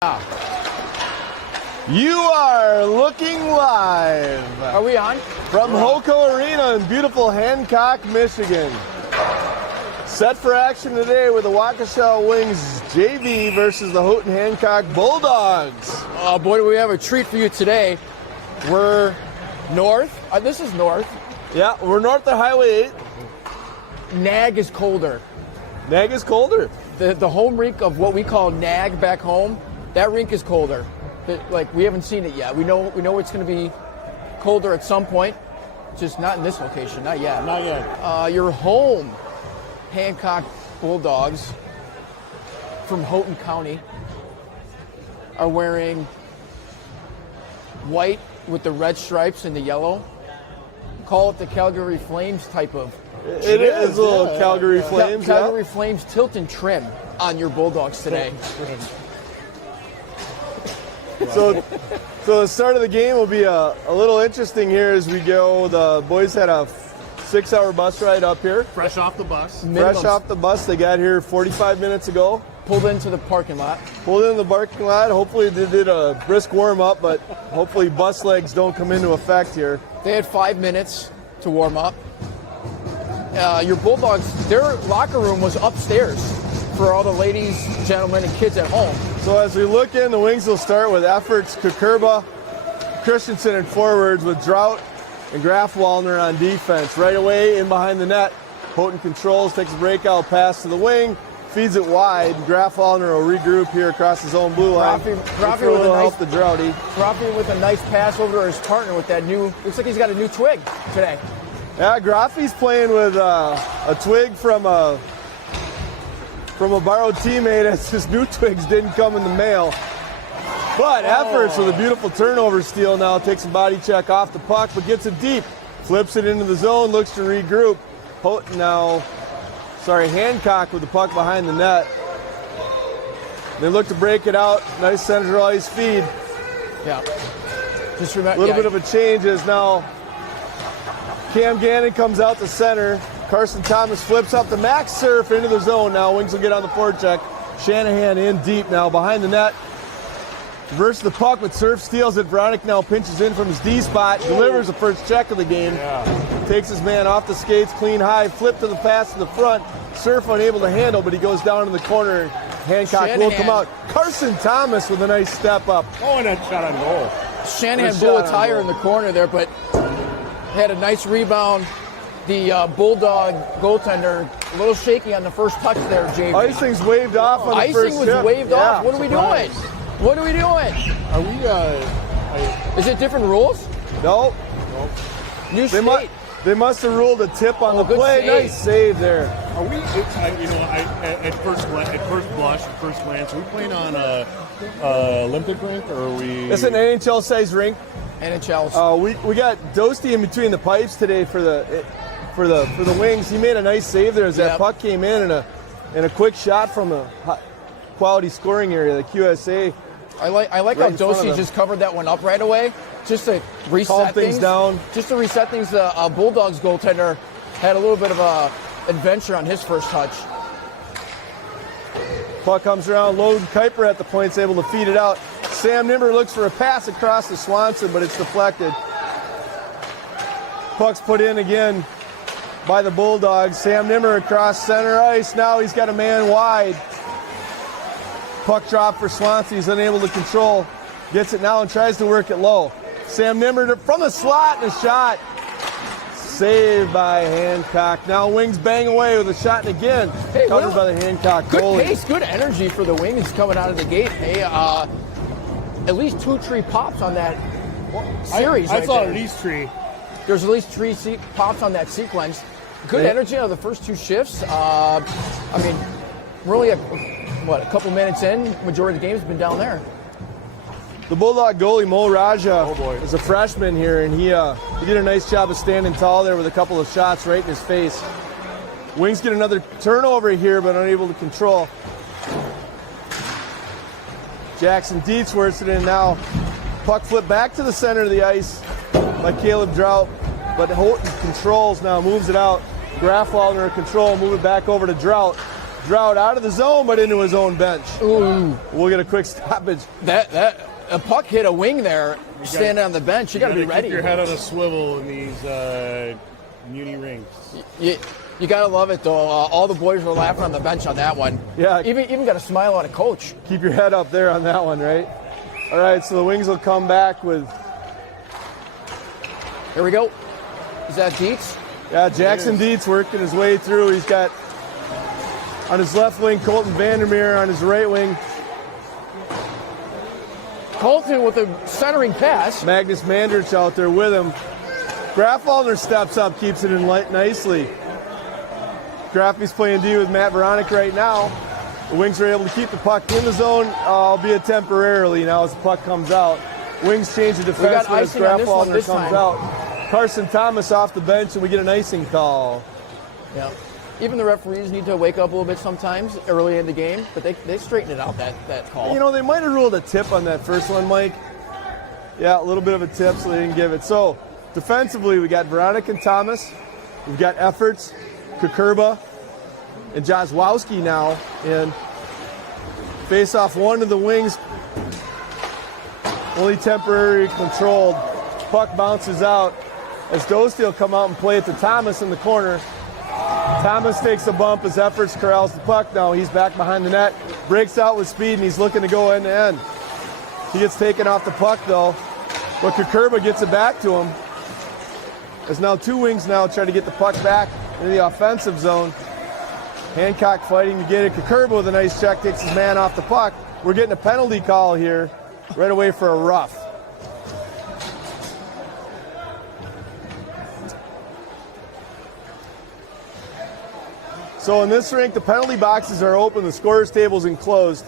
You are looking live. Are we on? From Waukesha Arena in beautiful Hancock, Michigan. Set for action today with the Waukesha Wings JV versus the Houghton Hancock Bulldogs. Oh boy, do we have a treat for you today. We're north. This is north. Yeah, we're north of Highway 8. Nag is colder. Nag is colder. The home rink of what we call Nag back home, that rink is colder. Like, we haven't seen it yet. We know it's going to be colder at some point, just not in this location, not yet. Not yet. Your home Hancock Bulldogs from Houghton County are wearing white with the red stripes and the yellow. Call it the Calgary Flames type of. It is a little Calgary Flames. Calgary Flames tilt and trim on your Bulldogs today. So the start of the game will be a little interesting here as we go. The boys had a 6-hour bus ride up here. Fresh off the bus. Fresh off the bus. They got here 45 minutes ago. Pulled into the parking lot. Pulled into the parking lot. Hopefully they did a brisk warm-up, but hopefully bus legs don't come into effect here. They had 5 minutes to warm up. Your Bulldogs, their locker room was upstairs for all the ladies, gentlemen, and kids at home. So as we look in, the Wings will start with efforts Kukurba, Christensen in forwards with Drought and Graf Wallner on defense. Right away in behind the net, Houghton controls, takes a breakout pass to the wing, feeds it wide. Graf Wallner will regroup here across his own blue line. Rafi with a nice, help the Droughty. Rafi with a nice pass over to his partner with that new, looks like he's got a new twig today. Yeah, Graffi's playing with a twig from a borrowed teammate as his new twigs didn't come in the mail. But efforts with a beautiful turnover steal now. Takes a body check off the puck, but gets it deep. Flips it into the zone, looks to regroup. Hancock with the puck behind the net. They look to break it out. Nice center ice feed. Yeah. Just remember, a little bit of a change as now Cam Gannon comes out to center. Carson Thomas flips up the max surf into the zone now. Wings will get on the forecheck. Shanahan in deep now behind the net. Versus the puck, but Surf steals it. Veronic now pinches in from his D spot. Delivers the first check of the game. Yeah. Takes his man off the skates, clean high, flip to the pass to the front. Surf unable to handle, but he goes down in the corner. Hancock will come out. Carson Thomas with a nice step up. Oh, and that shot on goal. Shanahan blew a tire in the corner there, but had a nice rebound. The Bulldog goaltender, a little shaky on the first touch there, JV. Icing's waved off on the first Icing was waved off. What are we doing? What are we doing? Are we, Is it different rules? Nope. New state. They must have ruled a tip on the play. Save. Nice save there. Are we, at first blush, at first glance, are we playing on a Olympic rink, or are we? It's an NHL size rink. NHL. We got Dosty in between the pipes today for the Wings. He made a nice save there as that puck came in and a quick shot from a quality scoring area, the QSA. I like how Dosty just covered that one up right away, just to reset things down. Just to reset things. The Bulldogs goaltender had a little bit of a adventure on his first touch. Puck comes around, Logan Kuiper at the point's able to feed it out. Sam Nimmer looks for a pass across to Swanson, but it's deflected. Puck's put in again by the Bulldogs. Sam Nimmer across center ice. Now he's got a man wide. Puck drop for Swanson. He's unable to control. Gets it now and tries to work it low. Sam Nimmer from the slot and a shot. Saved by Hancock. Now Wings bang away with a shot and again. Covered by the Hancock goalie. Good pace, good energy for the Wings coming out of the gate. Hey, at least 2 tree pops on that series. I saw at least 3. There's at least 3 pops on that sequence. Good energy out of the first 2 shifts. We're only a couple minutes in. Majority of the game's been down there. The Bulldog goalie, Mo Raja, is a freshman here, and he did a nice job of standing tall there with a couple of shots right in his face. Wings get another turnover here, but unable to control. Jackson Dietz works it in now. Puck flip back to the center of the ice by Caleb Drought, but Houghton controls now, moves it out. Graf Wallner control, move it back over to Drought. Drought out of the zone, but into his own bench. Ooh. We'll get a quick stoppage. A puck hit a wing there, standing on the bench. You got to be ready. Keep your head on a swivel in these muni rings. You got to love it, though. All the boys were laughing on the bench on that one. Yeah. Even got a smile on a coach. Keep your head up there on that one, right? All right, so the Wings will come back with... Here we go. Is that Dietz? Yeah, Jackson Dietz working his way through. He's got on his left wing Colton Vandermeer, on his right wing Colton with a centering pass. Magnus Mandrich out there with him. Grafwaldner steps up, keeps it in light nicely. Graffy's playing D with Matt Veronic right now. The Wings are able to keep the puck in the zone, albeit temporarily now as the puck comes out. Wings change the defense as Grafwaldner comes out. Carson Thomas off the bench, and we get an icing call. Yeah. Even the referees need to wake up a little bit sometimes early in the game, but they straighten it out, that call. You know, they might have ruled a tip on that first one, Mike. Yeah, a little bit of a tip, so they didn't give it. So, defensively, we got Veronica and Thomas. We've got Efforts, Kukurba, and Jozwowski now. And face off one of the Wings, only temporary controlled. Puck bounces out as Dosti will come out and play it to Thomas in the corner. Thomas takes a bump as Efforts corrals the puck. Now he's back behind the net, breaks out with speed, and he's looking to go end to end. He gets taken off the puck though, but Kukurba gets it back to him. There's now two Wings now try to get the puck back into the offensive zone. Hancock fighting to get it. Kukurba with a nice check takes his man off the puck. We're getting a penalty call here right away for a rough. So in this rink, the penalty boxes are open, the scorer's table's enclosed.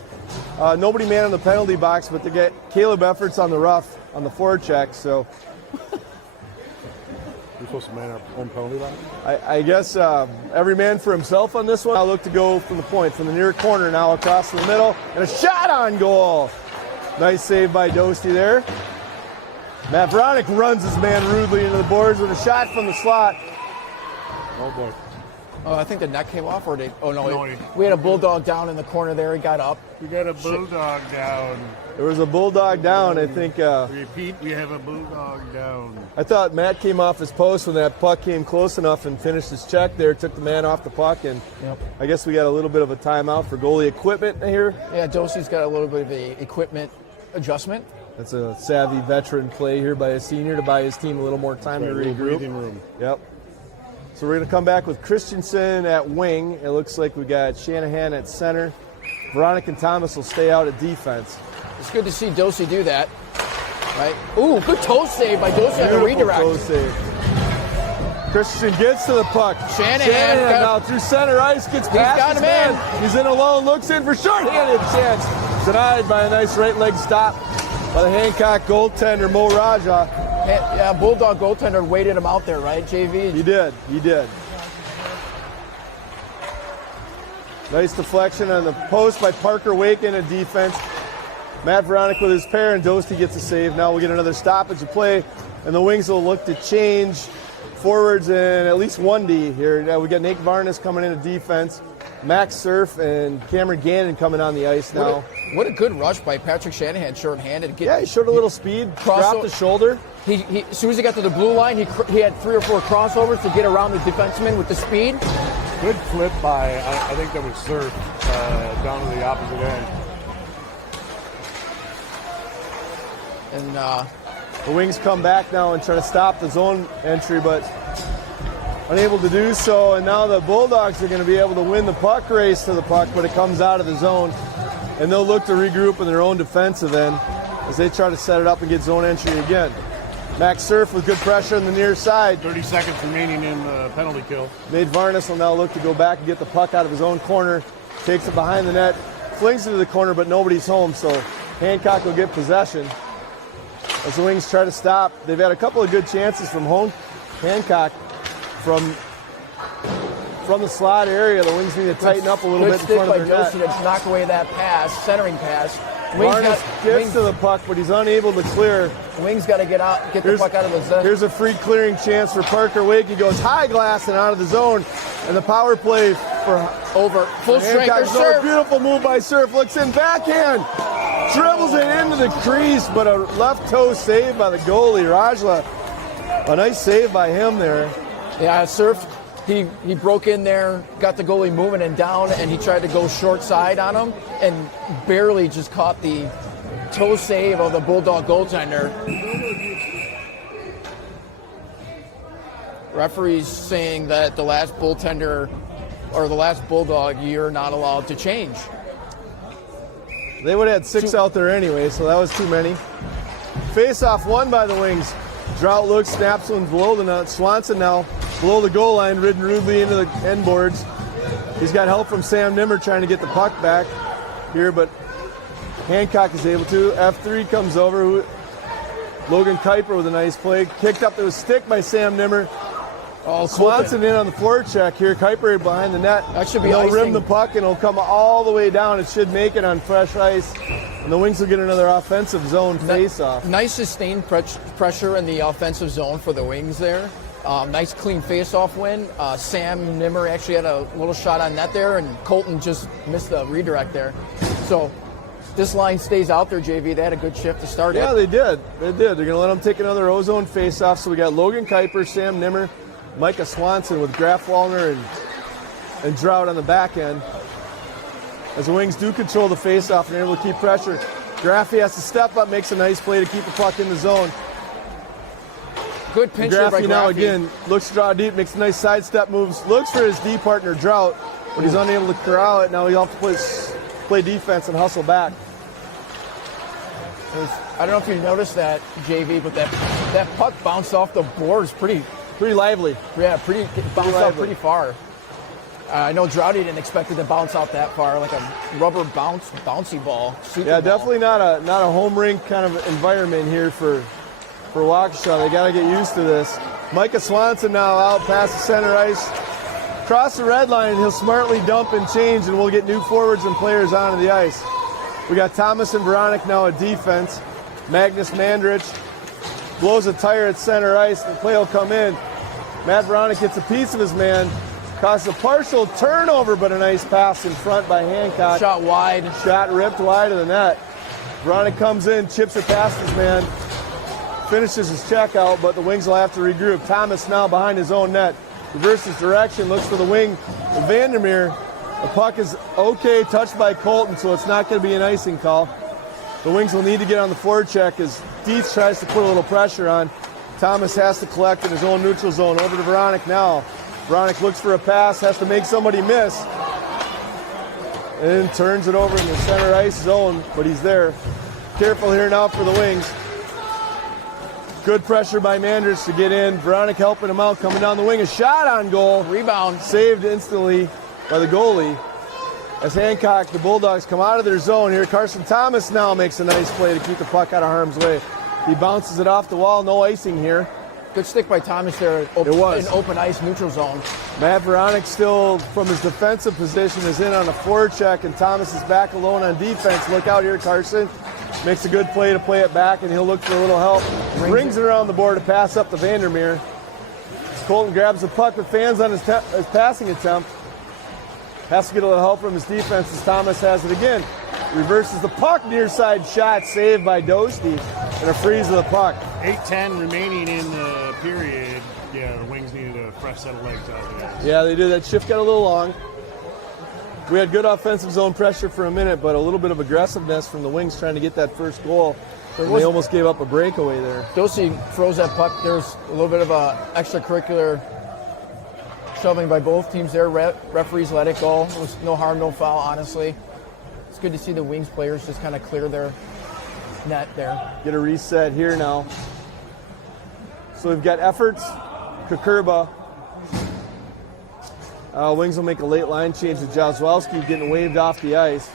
Nobody man in the penalty box, but they get Caleb Efforts on the rough on the forecheck. So We're supposed to man our own penalty box? I guess every man for himself on this one. I'll look to go from the point, from the near corner now across the middle, and a shot on goal. Nice save by Dosti there. Matt Veronic runs his man rudely into the boards with a shot from the slot. Oh boy. Oh, I think the net came off, or they? Oh no, No, we had a bulldog down in the corner there. He got up. We got a bulldog down. There was a bulldog down, I think. Repeat, we have a bulldog down. I thought Matt came off his post when that puck came close enough and finished his check there, took the man off the puck, and I guess we got a little bit of a timeout for goalie equipment here. Yeah, Dosti's got a little bit of a equipment adjustment. That's a savvy veteran play here by a senior to buy his team a little more time to regroup. Breathing room. Yep. So we're going to come back with Christensen at wing. It looks like we got Shanahan at center. Veronica and Thomas will stay out at defense. It's good to see Dosti do that. Right? Ooh, good toe save by Dosti on the redirect. Toe save. Christensen gets to the puck. Shanahan now through center ice, gets past got his him in. man. He's in alone, looks in for short-handed chance. Denied by a nice right leg stop by the Hancock goaltender, Mo Raja. Yeah, Bulldog goaltender waited him out there, right, JV? He did. Nice deflection on the post by Parker Waken in defense. Matt Veronic with his pair, and Dosti gets a save. Now we'll get another stoppage of play, and the Wings will look to change forwards in at least one D here. Now we got Nate Varnas coming into defense, Max Surf and Cameron Gannon coming on the ice now. What a good rush by Patrick Shanahan, short-handed. He showed a little speed, dropped the shoulder. He as soon as he got to the blue line, he had 3 or 4 crossovers to get around the defenseman with the speed. Good flip by, I think that was Surf, down to the opposite end. And the Wings come back now and try to stop the zone entry, but unable to do so. And now the Bulldogs are going to be able to win the puck race to the puck, but it comes out of the zone. And they'll look to regroup in their own defensive end as they try to set it up and get zone entry again. Max Surf with good pressure on the near side. 30 seconds remaining in the penalty kill. Nate Varnas will now look to go back and get the puck out of his own corner. Takes it behind the net, flings it to the corner, but nobody's home, so Hancock will get possession. As the Wings try to stop, they've had a couple of good chances from Hancock from the slot area. The Wings need to tighten up a little bit in front of their net. Good stick by Dosti to knock away that pass, centering pass. Varnas gets to the puck, but he's unable to clear. Wings got to get the puck out of the zone. Here's a free clearing chance for Parker Wake. He goes high glass and out of the zone, and the power play Over. Full strength. Hancock. Serve. Beautiful move by Surf. Looks in backhand. Dribbles it into the crease, but a left toe save by the goalie, Rajla. A nice save by him there. Yeah, Surf, he broke in there, got the goalie moving and down, and he tried to go short side on him and barely just caught the toe save of the Bulldog goaltender. Referees saying that the last goaltender or the last Bulldog, you're not allowed to change. They would have had 6 out there anyway, so that was too many. Face-off won by the Wings. Drought looks, snaps one below the net. Swanson now below the goal line, ridden rudely into the end boards. He's got help from Sam Nimmer trying to get the puck back here, but Hancock is able to. F3 comes over. Logan Kuiper with a nice play. Kicked up to a stick by Sam Nimmer. Oh, Swanson in on the forecheck here. Kuiper behind the net. That should be He'll icing. rim the puck and it'll come all the way down. It should make it on fresh ice. And the Wings will get another offensive zone face-off. Nice sustained pressure in the offensive zone for the Wings there. Nice clean face-off win. Sam Nimmer actually had a little shot on net there, and Colton just missed the redirect there. So this line stays out there, JV. They had a good shift to start it. Yeah, they did. They did. They're going to let them take another ozone face-off. So we got Logan Kuiper, Sam Nimmer, Micah Swanson with Graf Wallner and Drought on the back end. As the Wings do control the face-off and are able to keep pressure. Graffy has to step up, makes a nice play to keep the puck in the zone. Good pincher by Graffy now Graffy. again looks to draw deep, makes a nice sidestep moves, looks for his D partner Drought, but he's unable to corral it. Now he'll have to play defense and hustle back. I don't know if you noticed that, JV, but that puck bounced off the boards pretty lively. Yeah, bounced out pretty far. I know Droughty didn't expect it to bounce out that far, like a rubber bouncy ball. Yeah, ball. definitely not a home rink kind of environment here for Waukesha. They got to get used to this. Micah Swanson now out past the center ice, across the red line. He'll smartly dump and change, and we'll get new forwards and players onto the ice. We got Thomas and Veronic now at defense. Magnus Mandrich blows a tire at center ice. The play will come in. Matt Veronic gets a piece of his man. Causes a partial turnover, but a nice pass in front by Hancock. Shot wide. Shot ripped wide of the net. Veronic comes in, chips it past his man, finishes his checkout, but the Wings will have to regroup. Thomas now behind his own net. Reverses direction, looks for the wing of Vandermeer. The puck is okay, touched by Colton, so it's not going to be an icing call. The Wings will need to get on the forecheck as Dietz tries to put a little pressure on. Thomas has to collect in his own neutral zone. Over to Veronic now. Veronic looks for a pass, has to make somebody miss, and turns it over in the center ice zone, but he's there. Careful here now for the Wings. Good pressure by Manders to get in. Veronic helping him out, coming down the wing. A shot on goal. Rebound. Saved instantly by the goalie. As Hancock, the Bulldogs, come out of their zone here. Carson Thomas now makes a nice play to keep the puck out of harm's way. He bounces it off the wall. No icing here. Good stick by Thomas there. It was. In open ice, neutral zone. Matt Veronic still, from his defensive position, is in on a forecheck, and Thomas is back alone on defense. Look out here, Carson. Makes a good play to play it back, and he'll look for a little help. Brings it around the board to pass up to Vandermeer. Colton grabs the puck with fans on his passing attempt. Has to get a little help from his defense as Thomas has it again. Reverses the puck, near side shot, saved by Dosti, and a freeze of the puck. 8:10 remaining in the period. Yeah, the Wings needed a fresh set of legs out there. Yeah, they did. That shift got a little long. We had good offensive zone pressure for a minute, but a little bit of aggressiveness from the Wings trying to get that first goal. And they almost gave up a breakaway there. Dosi throws that puck. There's a little bit of a extracurricular shoving by both teams there. Referees let it go. It was no harm, no foul, honestly. It's good to see the Wings players just kind of clear their net there. Get a reset here now. So we've got Efforts, Kukurba. Wings will make a late line change with Jazwowski getting waved off the ice.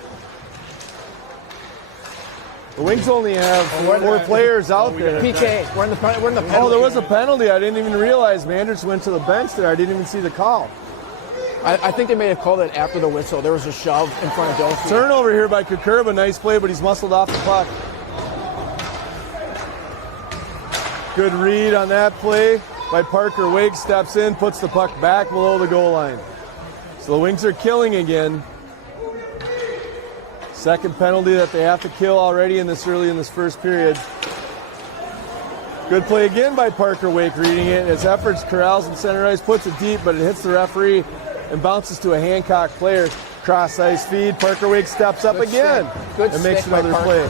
The Wings only have four players out there. PK. We're in the penalty. Oh, there was a penalty. I didn't even realize Manders went to the bench there. I didn't even see the call. I think they may have called it after the whistle. There was a shove in front of Dosi. Turnover here by Kukurba. Nice play, but he's muscled off the puck. Good read on that play by Parker. Wig steps in, puts the puck back below the goal line. So the Wings are killing again. Second penalty that they have to kill already in this early in this first period. Good play again by Parker Wake, reading it. His efforts corrals in center ice, puts it deep, but it hits the referee and bounces to a Hancock player. Cross ice feed. Parker Wake steps up again and makes another play.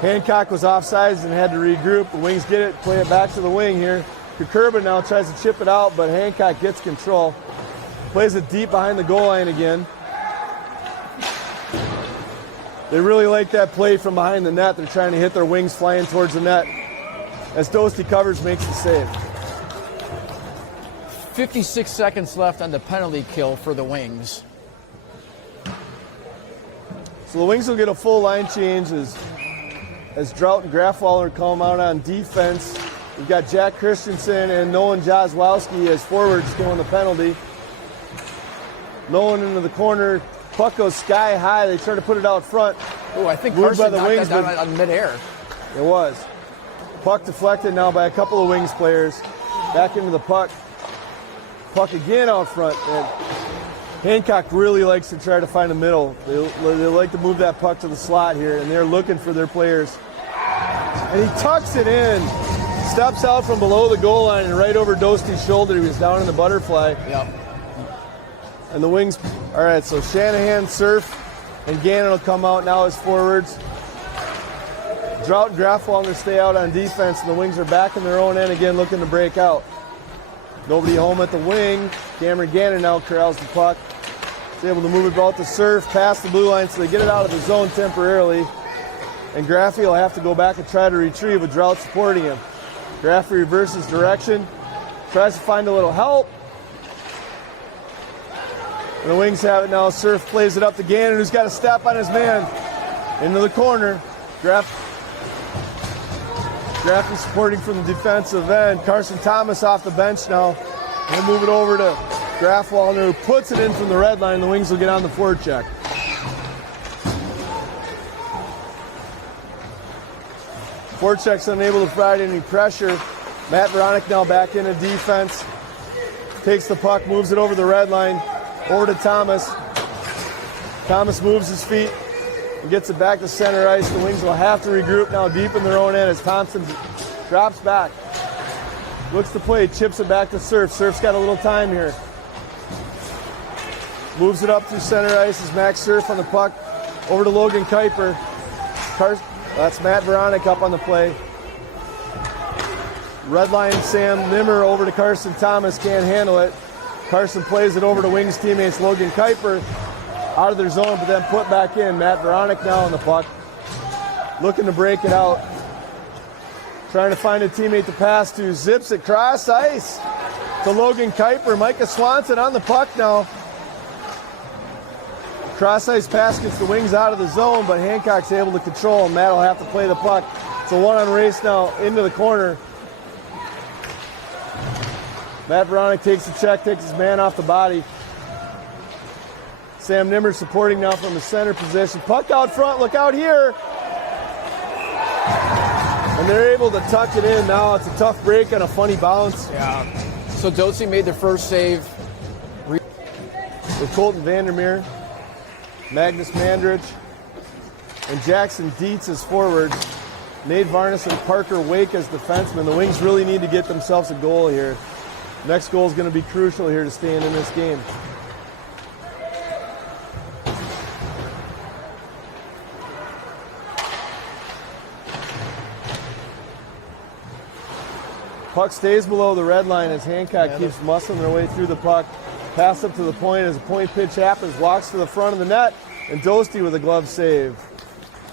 Hancock was offsides and had to regroup. The Wings get it, play it back to the wing here. Kukurba now tries to chip it out, but Hancock gets control. Plays it deep behind the goal line again. They really like that play from behind the net. They're trying to hit their wings flying towards the net as Dosti covers, makes the save. 56 seconds left on the penalty kill for the Wings. So the Wings will get a full line change as Drought and Grafwaller come out on defense. We've got Jack Christensen and Nolan Jazwowski as forwards killing the penalty. Nolan into the corner. Puck goes sky high. They try to put it out front. Oh, I think Moved Carson by the knocked Wings, that down on midair. It was. Puck deflected now by a couple of Wings players. Back into the puck. Puck again out front. And Hancock really likes to try to find a middle. They like to move that puck to the slot here, and they're looking for their players. And he tucks it in. Steps out from below the goal line and right over Dosti's shoulder. He was down in the butterfly. Yep. And the Wings, all right, so Shanahan, Surf, and Gannon will come out now as forwards. Drought and Grafwaller stay out on defense, and the Wings are back in their own end again looking to break out. Nobody home at the wing. Cameron Gannon now corrals the puck. He's able to move it about to Surf, past the blue line, so they get it out of the zone temporarily. And Graffy will have to go back and try to retrieve with Drought supporting him. Graffy reverses direction, tries to find a little help. And the Wings have it now. Surf plays it up to Gannon, who's got a step on his man. Into the corner. Graffy supporting from the defensive end. Carson Thomas off the bench now. He'll move it over to Grafwaller, who puts it in from the red line. The Wings will get on the forecheck. Forecheck's unable to provide any pressure. Matt Veronic now back into defense. Takes the puck, moves it over the red line. Over to Thomas. Thomas moves his feet and gets it back to center ice. The Wings will have to regroup now deep in their own end as Thompson drops back. Looks to play, chips it back to Surf. Surf's got a little time here. Moves it up through center ice as Max Surf on the puck. Over to Logan Kuiper. That's Matt Veronic up on the play. Red line Sam Nimmer over to Carson Thomas. Can't handle it. Carson plays it over to Wings teammates Logan Kuiper. Out of their zone, but then put back in. Matt Veronic now on the puck. Looking to break it out. Trying to find a teammate to pass to. Zips it cross ice to Logan Kuiper. Micah Swanson on the puck now. Cross ice pass gets the Wings out of the zone, but Hancock's able to control, and Matt will have to play the puck. It's a one-on race now into the corner. Matt Veronic takes the check, takes his man off the body. Sam Nimmer supporting now from the center position. Puck out front, look out here. And they're able to tuck it in now. It's a tough break on a funny bounce. Yeah. So Dosti made the first save. With Colton Vandermeer, Magnus Mandrich, and Jackson Dietz as forwards. Nate Varnes and Parker Wake as defensemen. The Wings really need to get themselves a goal here. Next goal is going to be crucial here to staying in this game. Puck stays below the red line as Hancock keeps muscling their way through the puck. Pass up to the point as a point pitch happens. Walks to the front of the net, and Dosti with a glove save.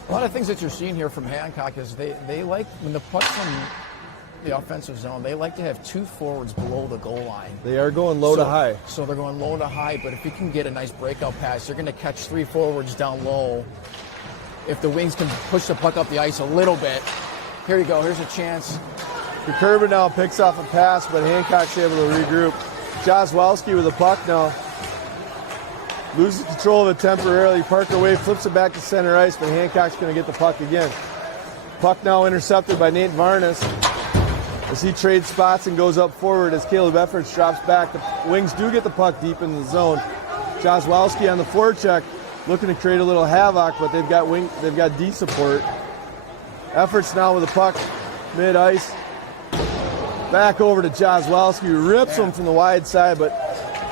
A lot of things that you're seeing here from Hancock is they like, when the puck's from the offensive zone, they like to have two forwards below the goal line. They are going low to high. So they're going low to high, but if you can get a nice breakout pass, you're going to catch three forwards down low. If the Wings can push the puck up the ice a little bit. Here you go, here's a chance. Kukurba now picks off a pass, but Hancock's able to regroup. Jazwowski with the puck now. Loses control of it temporarily. Parker Wave flips it back to center ice, but Hancock's going to get the puck again. Puck now intercepted by Nate Varnes. as he trades spots and goes up forward as Caleb Efforts drops back. The Wings do get the puck deep in the zone. Jozwowski on the forecheck, looking to create a little havoc, but they've got D support. Efforts now with the puck mid-ice. Back over to Jozwowski, who rips him from the wide side, but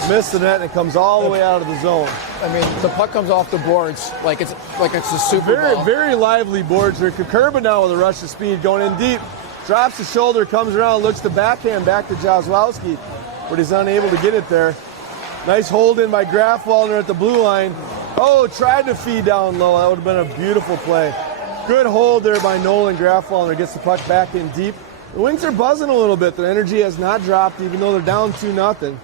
missed the net, and it comes all the way out of the zone. I mean, the puck comes off the boards like it's a Super Bowl. Very lively boards here. Kukurba now with a rush of speed going in deep. Drops the shoulder, comes around, looks to backhand back to Jozwowski, but he's unable to get it there. Nice hold in by Grafwaldner at the blue line. Oh, tried to feed down low. That would have been a beautiful play. Good hold there by Nolan Grafwaldner. Gets the puck back in deep. The Wings are buzzing a little bit. Their energy has not dropped, even though they're down 2-0.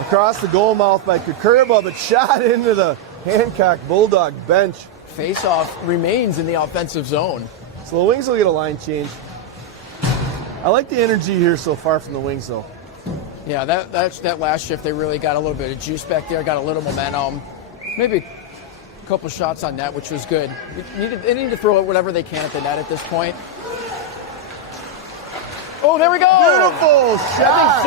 Across the goal mouth by Kukurba, but shot into the Hancock Bulldog bench. Face-off remains in the offensive zone. So the Wings will get a line change. I like the energy here so far from the Wings, though. Yeah, that last shift, they really got a little bit of juice back there, got a little momentum. Maybe a couple shots on net, which was good. They need to throw it whatever they can at the net at this point. Oh, there we go! Beautiful shot!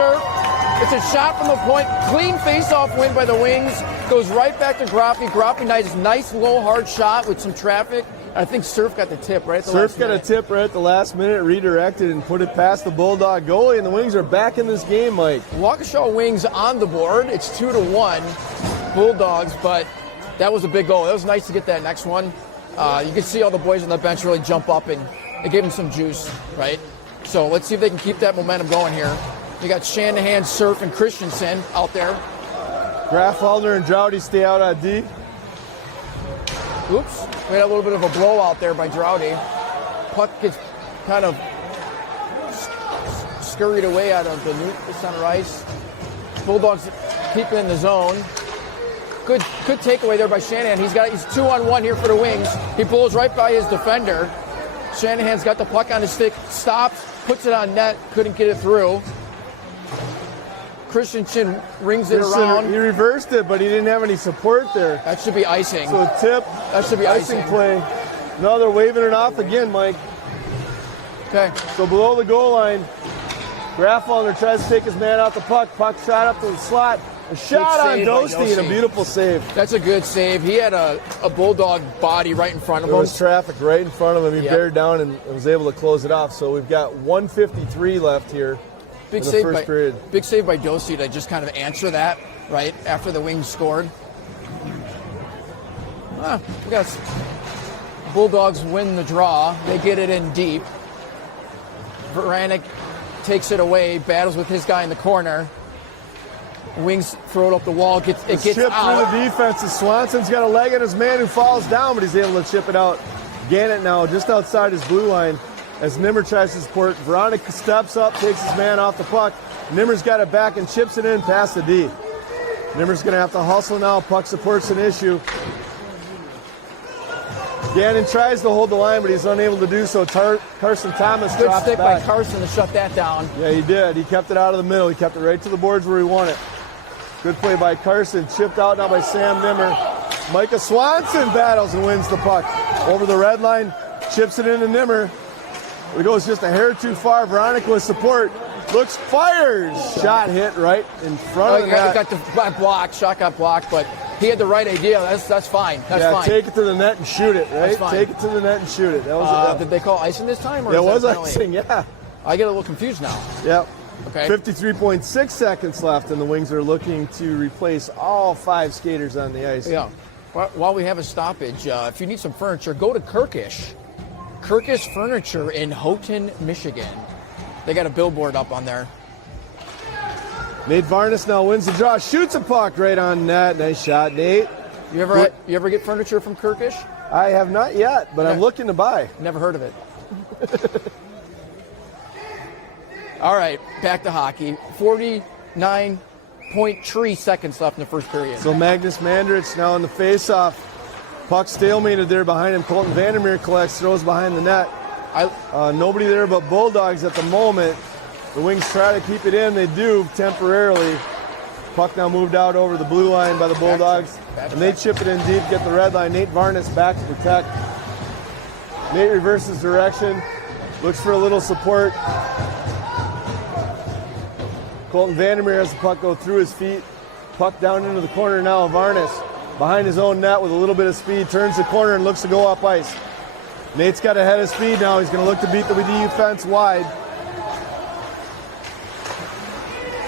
It's a shot from the point. Clean face-off win by the Wings. Goes right back to Groffy. Groffy, nice low, hard shot with some traffic. I think Surf got the tip right at the last minute. Surf got a tip right at the last minute, redirected and put it past the Bulldog goalie, and the Wings are back in this game, Mike. Waukesha Wings on the board. It's 2-1 Bulldogs, but that was a big goal. It was nice to get that next one. You can see all the boys on the bench really jump up, and it gave them some juice, right? So let's see if they can keep that momentum going here. You got Shanahan, Surf, and Christensen out there. Grafwaldner and Droughty stay out on D. Oops, we had a little bit of a blowout there by Droughty. Puck gets kind of scurried away out of the center ice. Bulldogs keep it in the zone. Good takeaway there by Shanahan. He's 2-on-1 here for the Wings. He blows right by his defender. Shanahan's got the puck on his stick, stops, puts it on net, couldn't get it through. Christensen rings it around. He reversed it, but he didn't have any support there. That should be icing. So tip. That should be icing. Play. No, they're waving it off again, Mike. Okay. So below the goal line, Grafwaldner tries to take his man out the puck. Puck shot up to the slot. A shot on Dosti and a beautiful save. That's a good save. He had a Bulldog body right in front of him. There was traffic right in front of him. He bared down and was able to close it off. So we've got 1:53 left here. Big save by Dosi to just kind of answer that right after the Wings scored. We got Bulldogs win the draw. They get it in deep. Veranek takes it away, battles with his guy in the corner. Wings throw it up the wall. It gets chip out. Through the defense. Swanson's got a leg on his man who falls down, but he's able to chip it out. Gannett now just outside his blue line. As Nimmer tries to support, Veronica steps up, takes his man off the puck. Nimmer's got it back and chips it in past the D. Nimmer's going to have to hustle now. Puck support's an issue. Gannon tries to hold the line, but he's unable to do so. Carson Thomas Good drops stick back. by Carson to shut that down. Yeah, he did. He kept it out of the middle. He kept it right to the boards where he wanted it. Good play by Carson. Chipped out now by Sam Nimmer. Micah Swanson battles and wins the puck. Over the red line, chips it into Nimmer. It goes just a hair too far. Veronica with support. Looks, fires. Shot hit right in front of the net. Got the block. Shot got blocked, but he had the right idea. That's fine. That's fine. Take it to the net and shoot it, right? That's fine. Take it to the net and shoot it. That was did they call icing this time? Or it was icing, yeah. I get a little confused now. Yep. Okay. 53.6 seconds left, and the Wings are looking to replace all 5 skaters on the ice. Yeah. While we have a stoppage, if you need some furniture, go to Kirkish. Kirkish Furniture in Houghton, Michigan. They got a billboard up on there. Nate Varnes now wins the draw, shoots a puck right on net. Nice shot, Nate. You ever get furniture from Kirkish? I have not yet, but I'm looking to buy. Never heard of it. All right, back to hockey. 49.3 seconds left in the first period. So Magnus Mandrich now in the face-off. Puck stalemated there behind him. Colton Vandermeer collects, throws behind the net. Nobody there but Bulldogs at the moment. The Wings try to keep it in. They do temporarily. Puck now moved out over the blue line by the Bulldogs. And they chip it in deep, get the red line. Nate Varnes back to protect. Nate reverses direction. Looks for a little support. Colton Vandermeer has the puck go through his feet. Puck down into the corner now. Varnes behind his own net with a little bit of speed. Turns the corner and looks to go up ice. Nate's got a head of speed now. He's going to look to beat the defense wide.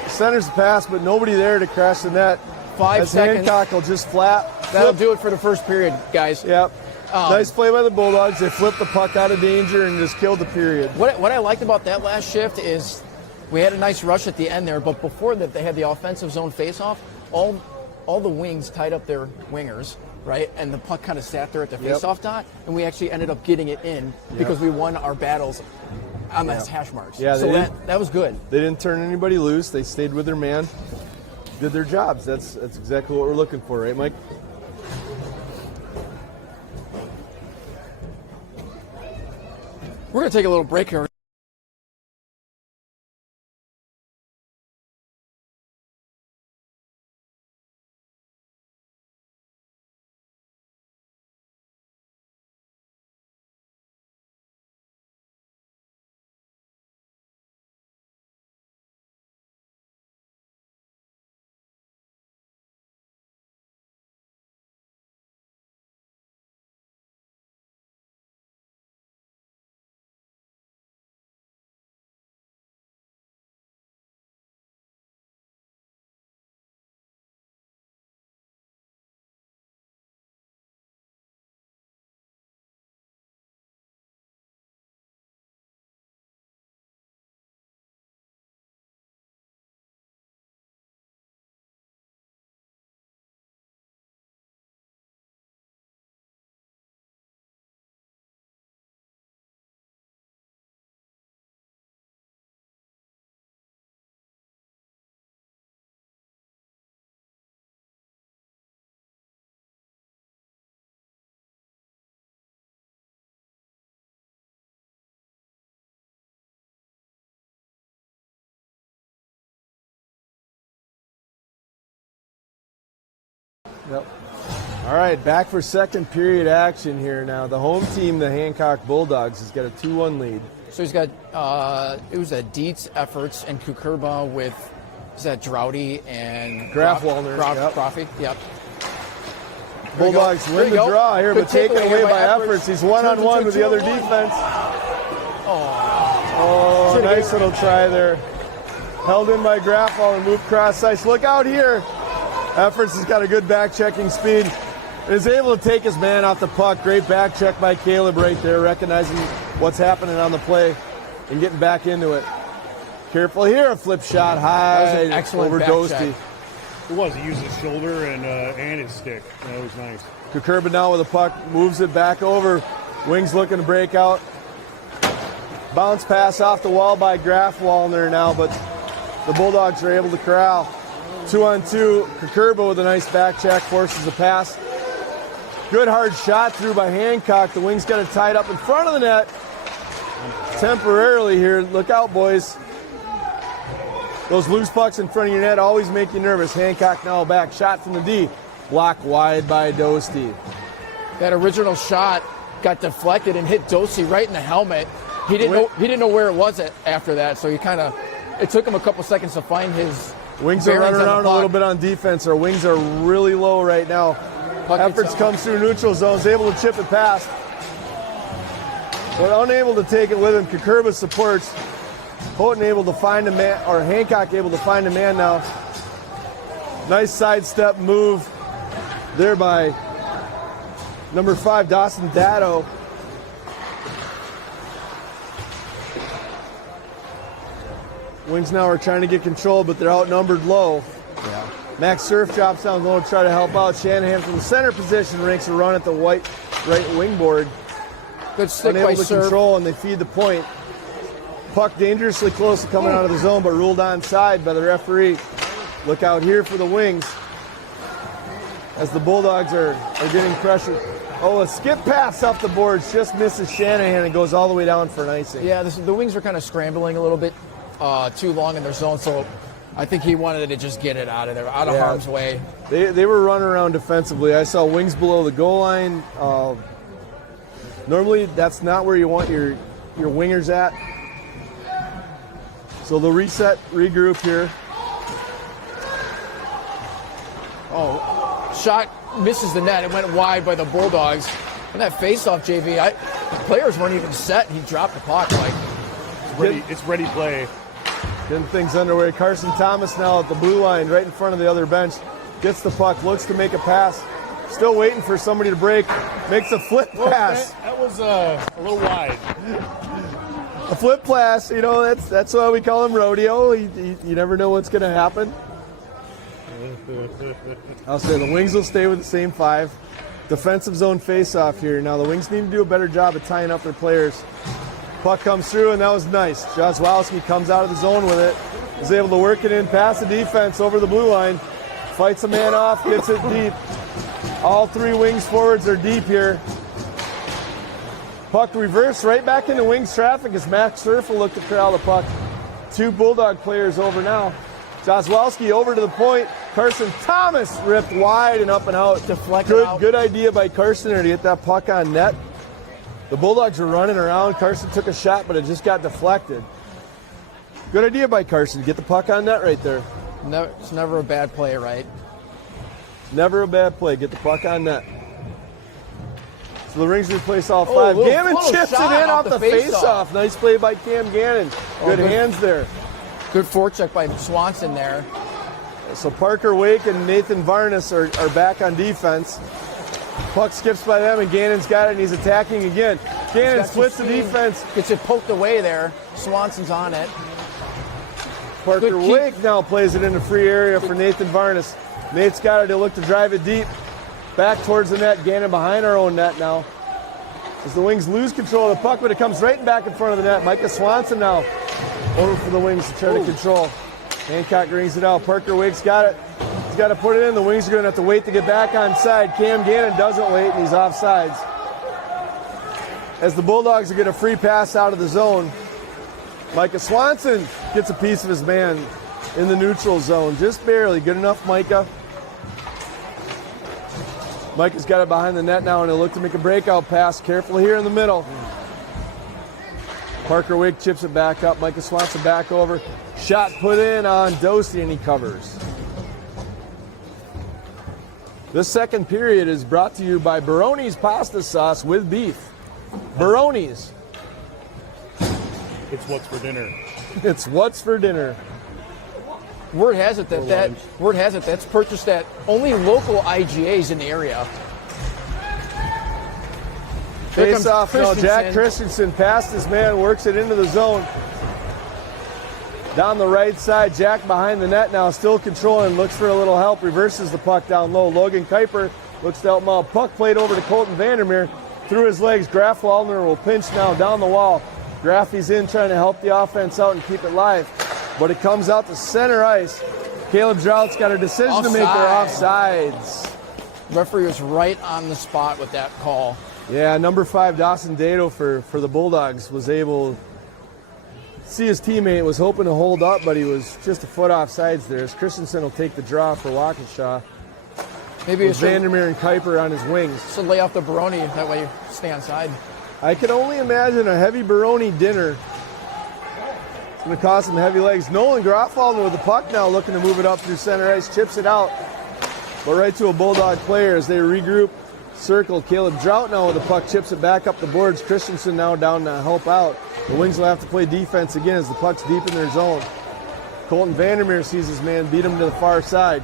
Centers the pass, but nobody there to crash the net. 5 As seconds. Hancock will just flat. That'll flip. do it for the first period, guys. Yep. Nice play by the Bulldogs. They flipped the puck out of danger and just killed the period. What I liked about that last shift is we had a nice rush at the end there, but before that they had the offensive zone faceoff. All the wings tied up their wingers, right? And the puck kind of sat there at the faceoff dot, and we actually ended up getting it in because we won our battles on the hash marks. Yeah, so that was good. They didn't turn anybody loose. They stayed with their man, did their jobs. That's exactly what we're looking for, right, Mike? We're going to take a little break here. Yep. All right, back for second period action here now. The home team, the Hancock Bulldogs, has got a 2-1 lead. So he's got, it was a Dietz efforts and Kukurba with, is that Droughty and Graf-Wallner, yep. Profi? Yep. Bulldogs win the draw here, Good but taken takeaway away here by efforts. He's one-on-one with the other defense. Oh, nice little try there. Held in by Graf-Wallner, moved cross ice. Look out here. Efforts has got a good back-checking speed. Is able to take his man off the puck. Great back check by Caleb right there, recognizing what's happening on the play and getting back into it. Careful here, a flip shot high. That was an excellent over back Dosty. check. It was. He used his shoulder and his stick. That was nice. Kukurba now with the puck, moves it back over. Wings looking to break out. Bounce pass off the wall by Graf-Wallner now, but the Bulldogs are able to corral. 2-on-2, Kukurba with a nice back check, forces the pass. Good hard shot through by Hancock. The Wings got it tied up in front of the net temporarily here. Look out, boys. Those loose pucks in front of your net always make you nervous. Hancock now back, shot from the D. Blocked wide by Dosty. That original shot got deflected and hit Dosty right in the helmet. He didn't know where it was after that, so it took him a couple seconds to find his Wings are running around a little bit on defense. Our wings are really low right now. Efforts comes through neutral zones, able to chip it past. But unable to take it with him. Kukurba supports. Houghton able to find a man, or Hancock able to find a man now. Nice sidestep move there by number 5, Dawson Datto. Wings now are trying to get control, but they're outnumbered low. Yeah. Max Surf drops down low to try to help out. Shanahan from the center position rakes a run at the right wing board. Good stick by Unable to Surf. control, and they feed the point. Puck dangerously close to coming out of the zone, but ruled onside by the referee. Look out here for the Wings as the Bulldogs are getting pressured. Oh, a skip pass off the boards, just misses Shanahan and goes all the way down for an icing. Yeah, the Wings are kind of scrambling a little bit too long in their zone, so I think he wanted to just get it out of there, out of harm's way. They were running around defensively. I saw Wings below the goal line. Normally, that's not where you want your your wingers at. So they'll reset, regroup here. Oh, shot misses the net. It went wide by the Bulldogs. And that face-off, JV, the players weren't even set. He dropped the puck. Like, It's ready play. Getting things underway. Carson Thomas now at the blue line, right in front of the other bench. Gets the puck, looks to make a pass. Still waiting for somebody to break. Makes a flip pass. That was a little wide. A flip pass, you know, that's why we call him rodeo. You never know what's going to happen. I'll say the Wings will stay with the same 5. Defensive zone face-off here. Now the Wings need to do a better job of tying up their players. Puck comes through, and that was nice. Jozwowski comes out of the zone with it. Is able to work it in past the defense over the blue line. Fights a man off, gets it deep. All 3 Wings forwards are deep here. Puck reversed right back into Wings traffic as Max Surf will look to corral the puck. 2 Bulldog players over now. Jozwowski over to the point. Carson Thomas ripped wide and up and out. Deflected out. Good idea by Carson there to get that puck on net. The Bulldogs were running around. Carson took a shot, but it just got deflected. Good idea by Carson. Get the puck on net right there. It's never a bad play, right? Never a bad play. Get the puck on net. So the Rings replace all 5. Gannon chips it in off the face-off. Nice play by Cam Gannon. Good hands there. Good forecheck by Swanson there. So Parker Wake and Nathan Varnas are back on defense. Puck skips by them, and Gannon's got it, and he's attacking again. Gannon splits the defense. Gets it poked away there. Swanson's on it. Parker Wake now plays it in the free area for Nathan Varnas. Nate's got it. He'll look to drive it deep. Back towards the net. Gannon behind our own net now. As the Wings lose control of the puck, but it comes right back in front of the net. Micah Swanson now over for the Wings to try to control. Hancock rings it out. Parker Wake's got it. He's got to put it in. The Wings are going to have to wait to get back on side. Cam Gannon doesn't wait, and he's offsides. As the Bulldogs get a free pass out of the zone, Micah Swanson gets a piece of his man in the neutral zone. Just barely. Good enough, Micah. Micah's got it behind the net now, and he'll look to make a breakout pass. Careful here in the middle. Parker Wake chips it back up. Micah Swanson back over. Shot put in on Dosti, and he covers. This second period is brought to you by Baroni's Pasta Sauce with beef. Baroni's. It's what's for dinner. It's what's for dinner. Word has it that's purchased at only local IGAs in the area. Face off now. Jack Christensen past his man, works it into the zone. Down the right side, Jack behind the net now, still controlling, looks for a little help, reverses the puck down low. Logan Kuiper looks to help him out. Puck played over to Colton Vandermeer, through his legs. Graf Wallner will pinch now down the wall. Graffy's in trying to help the offense out and keep it live. But it comes out to center ice. Caleb Drout's got a decision to make. They're offsides. Referee was right on the spot with that call. Yeah, number 5, Dawson Dado for the Bulldogs was able to see his teammate, was hoping to hold up, but he was just a foot offsides there. As Christensen will take the draw for Waukesha. Maybe it's Vandermeer and Kuiper on his wings. So lay off the Baroni, that way you stay on side. I can only imagine a heavy Baroni dinner. It's going to cost him heavy legs. Nolan Grafwalden with the puck now, looking to move it up through center ice, chips it out. But right to a Bulldog player as they regroup. Circle. Caleb Drout now with the puck, chips it back up the boards. Christensen now down to help out. The Wings will have to play defense again as the puck's deep in their zone. Colton Vandermeer sees his man, beat him to the far side.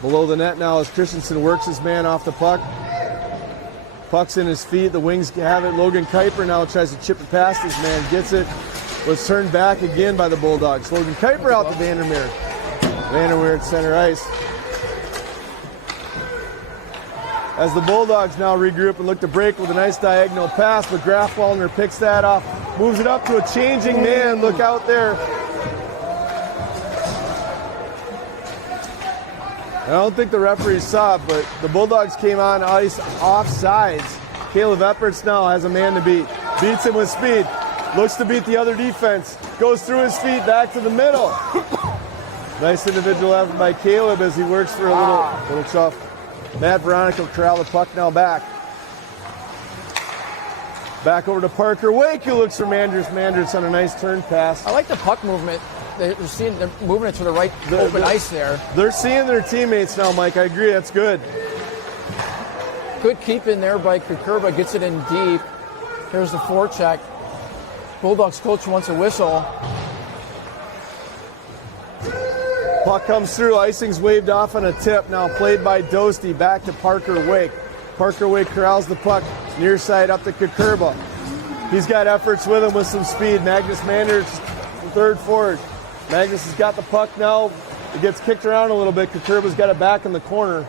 Below the net now as Christensen works his man off the puck. Puck's in his feet. The Wings have it. Logan Kuiper now tries to chip it past his man. Gets it. Was turned back again by the Bulldogs. Logan Kuiper out to Vandermeer. Vandermeer at center ice. As the Bulldogs now regroup and look to break with a nice diagonal pass, but Graf Wallner picks that off. Moves it up to a changing man. Look out there. I don't think the referees saw it, but the Bulldogs came on ice offsides. Caleb Epperts now has a man to beat. Beats him with speed. Looks to beat the other defense. Goes through his feet back to the middle. Nice individual effort by Caleb as he works for a little tough. Matt Veronica will corral the puck now back. Back over to Parker Wake, who looks for Manders. Manders on a nice turn pass. I like the puck movement. They're moving it to the right open ice there. They're seeing their teammates now, Mike. I agree. That's good. Good keep in there by Kukurba. Gets it in deep. Here's the forecheck. Bulldogs coach wants a whistle. Puck comes through. Icing's waved off on a tip. Now played by Dosti. Back to Parker Wake. Parker Wake corrals the puck near side up to Kukurba. He's got efforts with him with some speed. Magnus Manders, third forward. Magnus has got the puck now. It gets kicked around a little bit. Kukurba's got it back in the corner.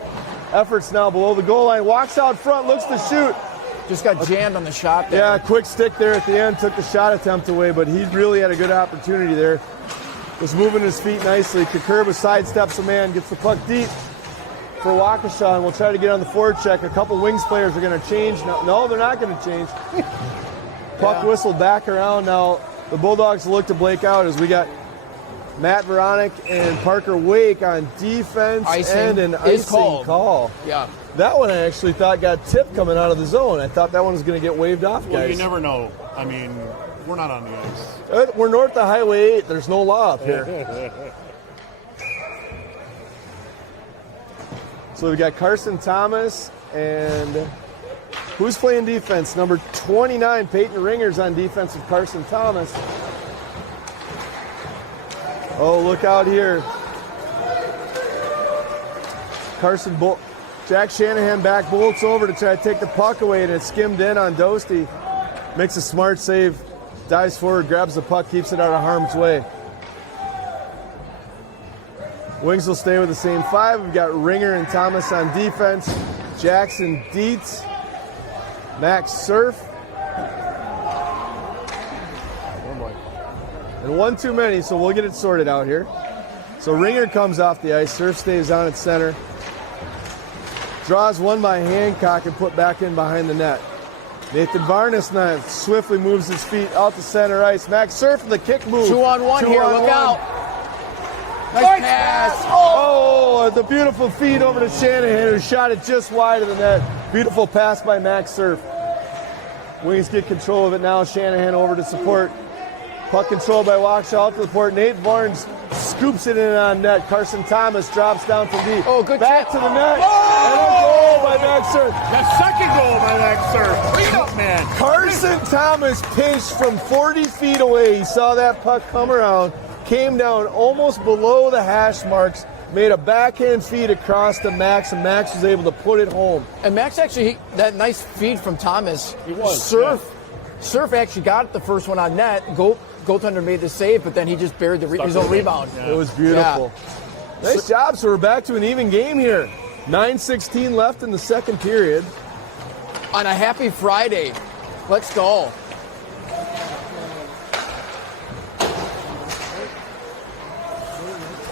Efforts now below the goal line. Walks out front, looks to shoot. Just got jammed on the shot there. Yeah, quick stick there at the end. Took the shot attempt away, but he really had a good opportunity there. Was moving his feet nicely. Kukurba sidesteps a man, gets the puck deep for Waukesha, and we'll try to get on the forward check. A couple Wings players are going to change. No, they're not going to change. Puck whistle back around now. The Bulldogs look to break out as we got Matt Veronic and Parker Wake on defense and an icing call. Yeah. That one I actually thought got tipped coming out of the zone. I thought that one was going to get waved off, guys. Well, you never know. I mean, we're not on the ice. We're north of Highway 8. There's no law up here. So we've got Carson Thomas and who's playing defense? Number 29, Peyton Ringer's on defense with Carson Thomas. Oh, look out here. Jack Shanahan back bolts over to try to take the puck away, and it's skimmed in on Dosti. Makes a smart save, dives forward, grabs the puck, keeps it out of harm's way. Wings will stay with the same five. We've got Ringer and Thomas on defense. Jackson Dietz, Max Surf. And one too many, so we'll get it sorted out here. So Ringer comes off the ice. Surf stays on at center. Draws one by Hancock and put back in behind the net. Nathan Varnes now swiftly moves his feet out to center ice. Max Surf in the kick move. 2-on-1 here, look out. Nice pass. Oh, the beautiful feed over to Shanahan, who shot it just wide of the net. Beautiful pass by Max Surf. Wings get control of it now. Shanahan over to support. Puck control by Waukesha out to the port. Nate Barnes scoops it in on net. Carson Thomas drops down from deep. Oh, good back chip. to the net. Oh! And a goal by Max Surf. The second goal by Max Surf. Clean up, man. Carson Thomas pinched from 40 feet away. He saw that puck come around, came down almost below the hash marks, made a backhand feed across to Max, and Max was able to put it home. And Max actually, that nice feed from Thomas. It was, Surf actually got the first one on net. Goaltender made the save, but then he just buried his own rebound. Yeah. It was beautiful. Yeah. Nice job. So we're back to an even game here. 9:16 left in the second period. On a happy Friday. Let's go.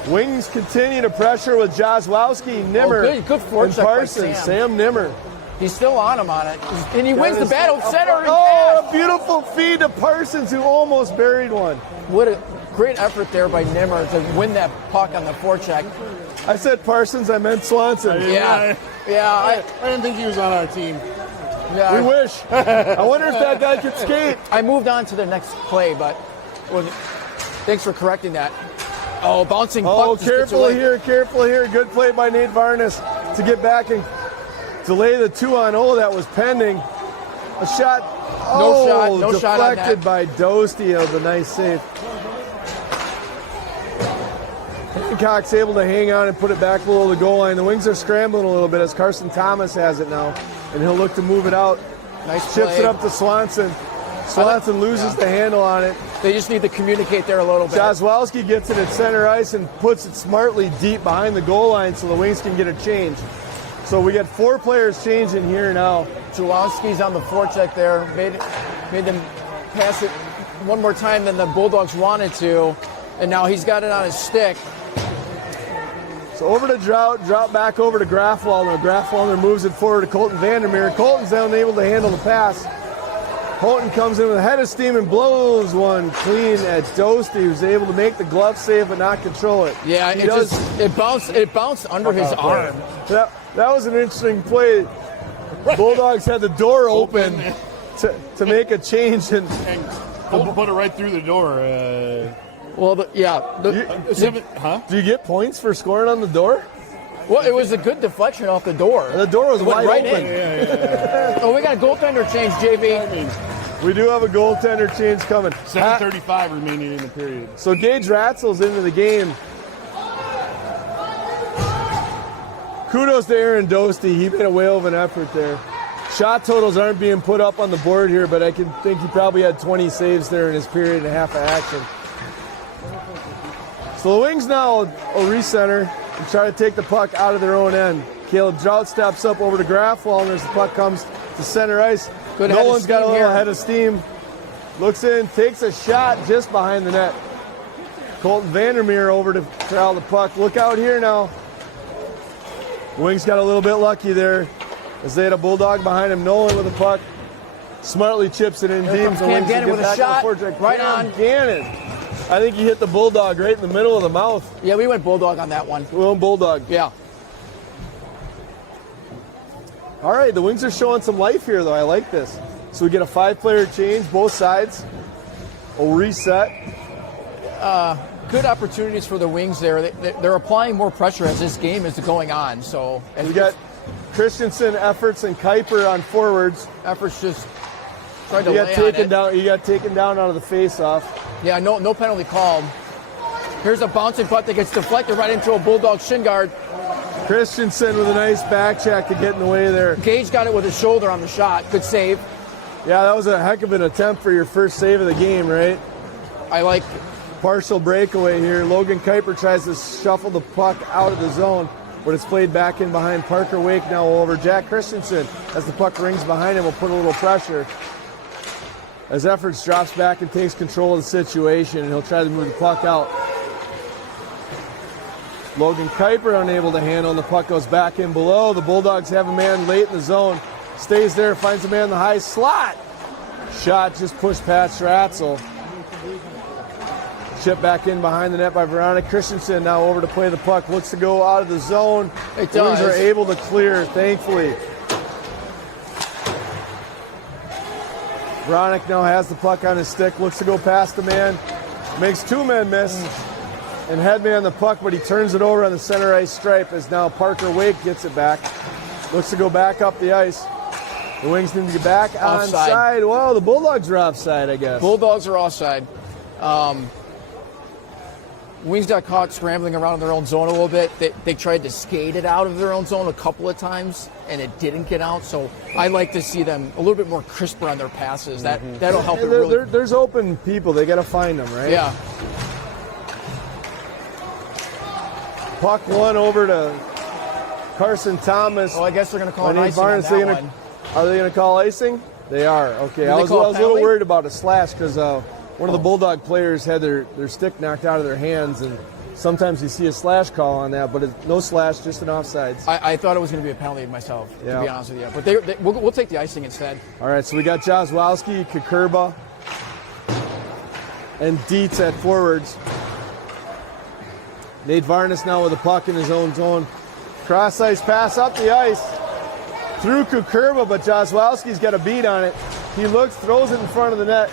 Wings continue to pressure with Jozwowski, Nimmer, good and Parsons. Sam Nimmer. He's still on him on it. And he wins the battle center. Oh, a beautiful feed to Parsons, who almost buried one. What a great effort there by Nimmer to win that puck on the forecheck. I said Parsons, I meant Swanson. Yeah. I didn't think he was on our team. Yeah. We wish. I wonder if that guy could skate. I moved on to the next play, but thanks for correcting that. Oh, bouncing puck. Oh, careful here. Good play by Nate Varnes to get back and delay the 2-on-0 that was pending. A shot. No shot on deflected that. by Dosti. The nice save. Hancock's able to hang on and put it back below the goal line. The Wings are scrambling a little bit as Carson Thomas has it now, and he'll look to move it out. Nice Chips play. it up to Swanson. Swanson loses the handle on it. They just need to communicate there a little bit. Jozwowski gets it at center ice and puts it smartly deep behind the goal line so the Wings can get a change. So we got 4 players changing here now. Jolowski's on the forecheck there. Made them pass it one more time than the Bulldogs wanted to. And now he's got it on his stick. So over to drop back over to Grafwallner. Grafwallner moves it forward to Colton Vandermeer. Colton's unable to handle the pass. Colton comes in with a head of steam and blows one clean at Dosti, who's able to make the glove save but not control it. Yeah, it bounced under his arm. That was an interesting play. Bulldogs had the door open, to make a change. And Colton put it right through the door. Well, do you get points for scoring on the door? Well, it was a good deflection off the door. The door was wide right open. Yeah. Oh, we got a goaltender change, JV. I mean, We do have a goaltender change coming. 7:35 remaining in the period. So Gage Ratzel's into the game. Kudos to Aaron Dostie. He made a whale of an effort there. Shot totals aren't being put up on the board here, but I can think he probably had 20 saves there in his period and a half of action. So the Wings now will recenter and try to take the puck out of their own end. Caleb Drought steps up over to Graffwall, and as the puck comes to center ice, Good head of Nolan's got a steam little here. head of steam. Looks in, takes a shot just behind the net. Colton Vandermeer over to corral the puck. Look out here now. Wings got a little bit lucky there as they had a Bulldog behind him. Nolan with the puck. Smartly chips it in Here deep. comes The Cam Wings will Gannon get with a back on shot. the forecheck. Right Cam on. Gannon. I think he hit the Bulldog right in the middle of the mouth. Yeah, we went Bulldog on that one. Well, Bulldog. Yeah. All right, the Wings are showing some life here, though. I like this. So we get a 5-player change, both sides. A reset. Good opportunities for the Wings there. They're applying more pressure as this game is going on. So as We got Christensen, Efforts, and Kuiper on forwards. efforts just tried to He got lay on taken it. down. He got taken down out of the face-off. Yeah, no penalty called. Here's a bouncing puck that gets deflected right into a Bulldog shin guard. Christensen with a nice back check to get in the way there. Gage got it with his shoulder on the shot. Good save. Yeah, that was a heck of an attempt for your first save of the game, right? I like Partial breakaway here. Logan Kuiper tries to shuffle the puck out of the zone, but it's played back in behind Parker Wake now over Jack Christensen. As the puck rings behind him, will put a little pressure. As Efforts drops back and takes control of the situation, and he'll try to move the puck out. Logan Kuiper unable to handle, and the puck goes back in below. The Bulldogs have a man late in the zone. Stays there, finds a man in the high slot. Shot just pushed past Ratzel. Chip back in behind the net by Veronica Christensen. Now over to play the puck. Looks to go out of the zone. It The Wings does. are able to clear, thankfully. Veronica now has the puck on his stick. Looks to go past the man. Makes 2 men miss. And headman the puck, but he turns it over on the center ice stripe as now Parker Wake gets it back. Looks to go back up the ice. The Wings need to get back Offside. onside. Whoa, the Bulldogs are offside, I guess. Bulldogs are offside. Wings got caught scrambling around in their own zone a little bit. They tried to skate it out of their own zone a couple of times, and it didn't get out. So I like to see them a little bit more crisper on their passes. That'll help it really. There's open people. They got to find them, right? Yeah. Puck one over to Carson Thomas. Well, I guess they're going to call I an need icing on Barnes, that they gonna- one. Are they going to call icing? They are. Okay. Did I they was, call a I was a little penalty? worried about a slash because one of the Bulldog players had their stick knocked out of their hands, and sometimes you see a slash call on that, but no slash, just an offsides. I thought it was going to be a penalty myself, Yeah. to be honest with you. But we'll take the icing instead. All right, so we got Jozwowski, Kukurba, and Dietz at forwards. Nate Varnas now with the puck in his own zone. Cross ice pass up the ice through Kukurba, but Jozwowski's got a beat on it. He looks, throws it in front of the net.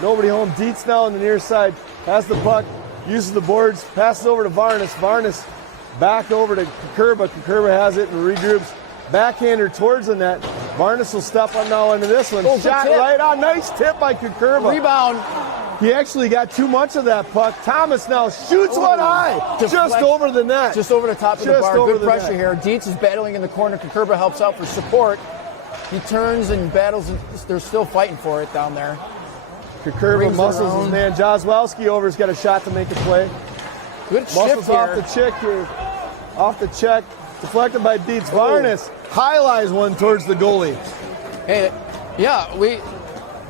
Nobody home. Dietz now on the near side. Has the puck, uses the boards, passes over to Varnas. Varnas back over to Kukurba. Kukurba has it and regroups. Backhander towards the net. Varnas will step on now into this one. Oh, good Shot tip. right on. Nice tip by Kukurba. Rebound. He actually got too much of that puck. Thomas now shoots one high. Just Deflect. over the net. Just over the top of the Just bar. over Good the pressure net. here. Dietz is battling in the corner. Kukurba helps out for support. He turns and battles, and they're still fighting for it down there. Kukurba Rings muscles around. his man. Jozwowski over's got a shot to make a play. Good Muscles shift off here. the check here. Off the check. Deflected by Dietz. Varnas highlights one towards the goalie. Hey, yeah, we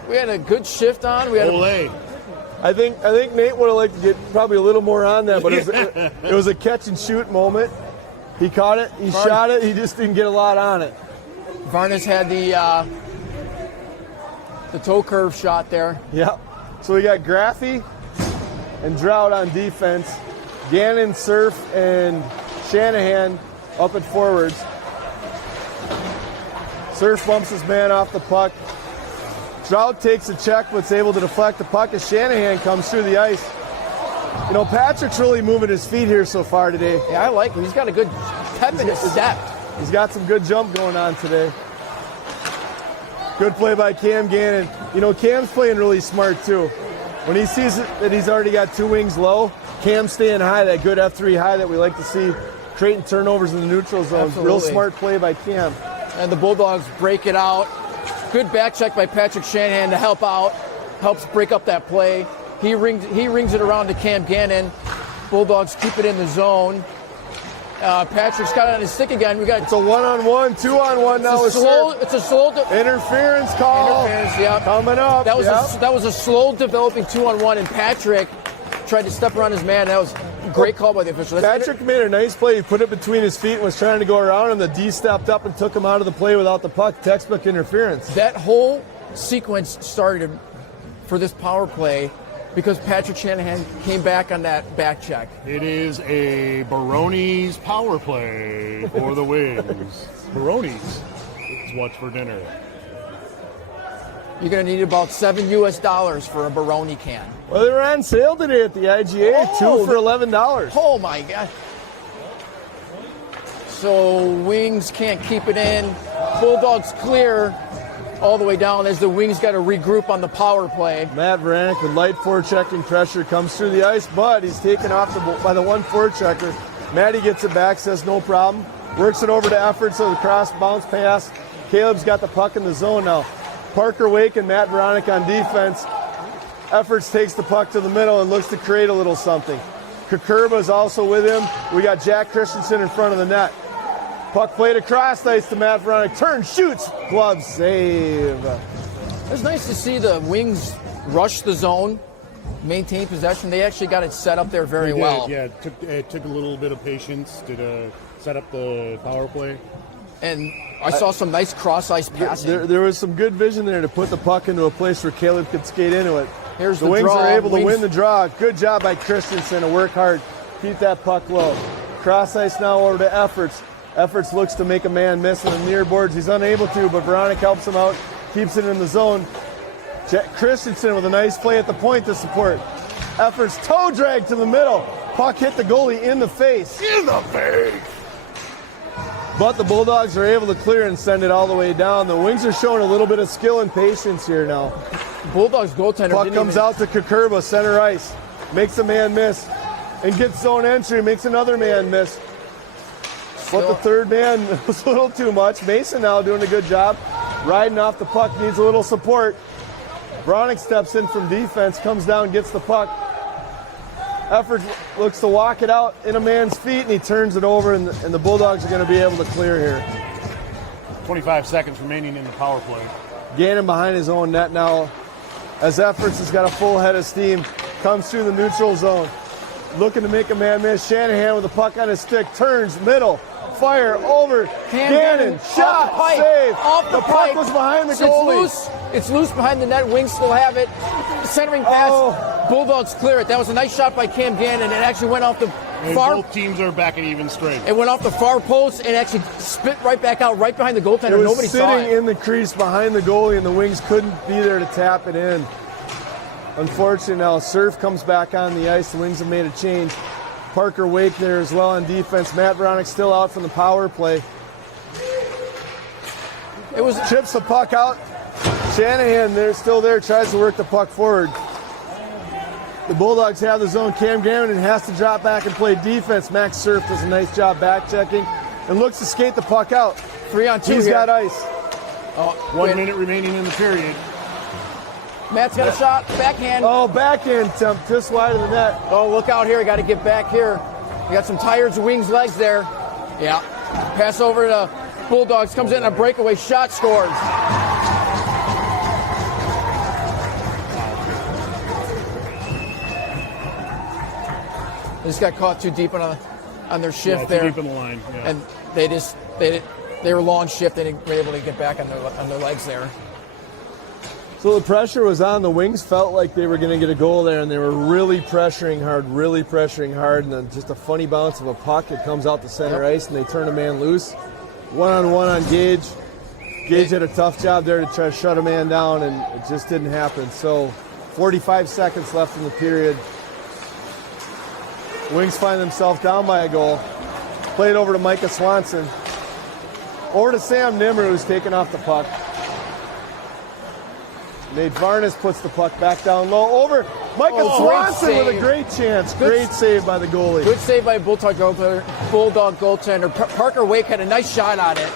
had a good shift on. We had Olay. I think Nate would have liked to get probably a little more on that, but it was a catch and shoot moment. He caught it. He shot it. He just didn't get a lot on it. Varnas had the toe curve shot there. Yep. So we got Graffy and Drought on defense. Gannon, Surf, and Shanahan up at forwards. Surf bumps his man off the puck. Trout takes a check, but's able to deflect the puck as Shanahan comes through the ice. You know, Patrick's really moving his feet here so far today. Yeah, I like him. He's got a good pep in his step. He's got some good jump going on today. Good play by Cam Gannon. You know, Cam's playing really smart too. When he sees that he's already got 2 wings low, Cam's staying high, that good F3 high that we like to see, creating turnovers in the neutral zone. Absolutely. Real smart play by Cam. And the Bulldogs break it out. Good back check by Patrick Shanahan to help out. Helps break up that play. He rings it around to Cam Gannon. Bulldogs keep it in the zone. Patrick's got it on his stick again. It's a 1-on-1, 2-on-1 now. It's a slow interference call. Yeah. Coming up. That was a slow developing 2-on-1, and Patrick tried to step around his man. That was a great call by the official. Patrick made a nice play. He put it between his feet and was trying to go around him. The D stepped up and took him out of the play without the puck. Textbook interference. That whole sequence started for this power play because Patrick Shanahan came back on that back check. It is a Baroni's power play for the Wings. Baroni's is what's for dinner. You're going to need about $7 for a Baroni can. Well, they were on sale today at the IGA. 2 for $11. Oh, my God. So Wings can't keep it in. Bulldogs clear all the way down as the Wings got to regroup on the power play. Matt Vranek with light forechecking pressure comes through the ice, but he's taken off by the one forechecker. Matty gets it back, says no problem. Works it over to Efforts of the cross bounce pass. Caleb's got the puck in the zone now. Parker Wake and Matt Vranek on defense. Efforts takes the puck to the middle and looks to create a little something. Kukurba is also with him. We got Jack Christensen in front of the net. Puck played across ice to Matt Vranek. Turn, shoots, glove save. It's nice to see the Wings rush the zone, maintain possession. They actually got it set up there very well. Yeah, it took a little bit of patience to set up the power play. And I saw some nice cross-ice passing. There was some good vision there to put the puck into a place where Caleb could skate into it. Here's the the Wings draw. are able to win the draw. Good job by Christensen to work hard, keep that puck low. Cross ice now over to Efforts. Efforts looks to make a man miss on the near boards. He's unable to, but Veronica helps him out, keeps it in the zone. Christensen with a nice play at the point to support. Efforts toe drag to the middle. Puck hit the goalie in the face. In the face! But the Bulldogs are able to clear and send it all the way down. The Wings are showing a little bit of skill and patience here now. Bulldogs goaltender. Puck comes out to Kukurba, center ice. Makes a man miss. And gets zone entry, makes another man miss. But the third man was a little too much. Mason now doing a good job. Riding off the puck, needs a little support. Bronick steps in from defense, comes down, gets the puck. Effort looks to walk it out in a man's feet, and he turns it over, and the Bulldogs are going to be able to clear here. 25 seconds remaining in the power play. Gannon behind his own net now, as Efforts has got a full head of steam. Comes through the neutral zone. Looking to make a man miss. Shanahan with the puck on his stick. Turns, middle, fire, over. Gannon, shot, save. The puck was behind the goalie. It's loose behind the net. Wings still have it. Centering pass. Bulldogs clear it. That was a nice shot by Cam Gannon. It actually went off the far. Both teams are back at even strength. It went off the far post and actually spit right back out, right behind the goaltender. It was Nobody saw it. sitting in the crease behind the goalie, and the Wings couldn't be there to tap it in. Unfortunately, now Surf comes back on the ice. The Wings have made a change. Parker Wake there as well on defense. Matt Bronick still out from the power play. It was chips the puck out. Shanahan there, still there, tries to work the puck forward. The Bulldogs have the zone. Cam Gannon has to drop back and play defense. Max Surf does a nice job back checking and looks to skate the puck out. 3-on-2 He's here. got ice. 1 minute remaining in the period. Matt's got a shot, backhand. Oh, backhand attempt just wide of the net. Oh, look out here. Got to get back here. You got some tires, Wings legs there. Yeah. Pass over to Bulldogs. Comes in a breakaway shot, scores. They just got caught too deep on their shift there. Too deep in the line. Yeah. And they were long shift. They were able to get back on their legs there. So the pressure was on. The Wings felt like they were going to get a goal there, and they were really pressuring hard, and then just a funny bounce of a puck. It comes out to center ice, and they turn a man loose. 1-on-1 on Gage. Gage had a tough job there to try to shut a man down, and it just didn't happen. So 45 seconds left in the period. Wings find themselves down by a goal. Played over to Micah Swanson. Over to Sam Nimmer, who's taken off the puck. Nate Varnes puts the puck back down low. Over Micah Swanson with a great chance. Great save by the goalie. Good save by Bulldog goaltender. Parker Wake had a nice shot on it.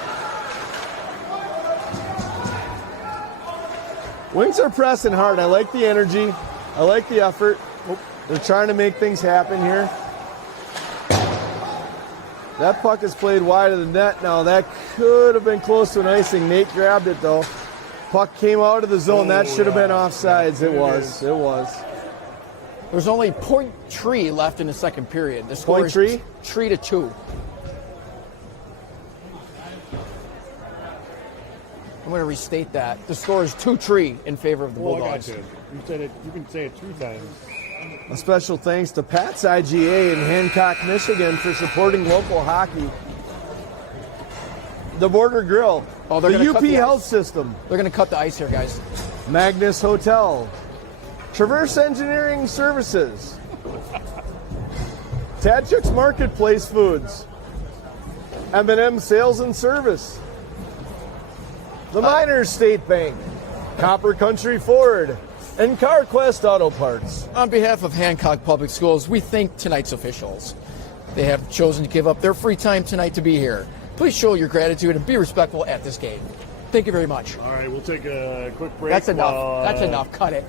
Wings are pressing hard. I like the energy. I like the effort. They're trying to make things happen here. That puck is played wide of the net now. That could have been close to an icing. Nate grabbed it, though. Puck came out of the zone. That should have been offsides. It was. It was. There's only .3 left in the second period. The score is 3-2. I'm going to restate that. The score is 2-3 in favor of the Bulldogs. I got you. You said it. You can say it 2 times. A special thanks to Pat's IGA in Hancock, Michigan for supporting local hockey. The Border Grill. Oh, they're the gonna UP cut the Health ice. System. They're going to cut the ice here, guys. Magnus Hotel. Traverse Engineering Services. Tadchuk's Marketplace Foods. M&M Sales and Service. The Miners State Bank. Copper Country Ford. And CarQuest Auto Parts. On behalf of Hancock Public Schools, we thank tonight's officials. They have chosen to give up their free time tonight to be here. Please show your gratitude and be respectful at this game. Thank you very much. All right, we'll take a quick break. That's enough. That's enough. Cut it.